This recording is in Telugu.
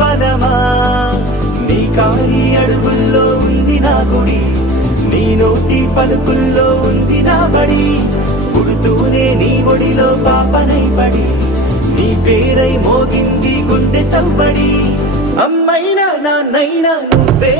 బలమా నీ కాలి అడుగుల్లో ఉంది నా గుడి నీ నోటి పలుకుల్లో ఉంది నా బడి పుడుతూనే నీ ఒడిలో పాపనై పడి నీ పేరై మోగింది గుండె సవ్వడి అమ్మైనా నాన్నైనా నువ్వే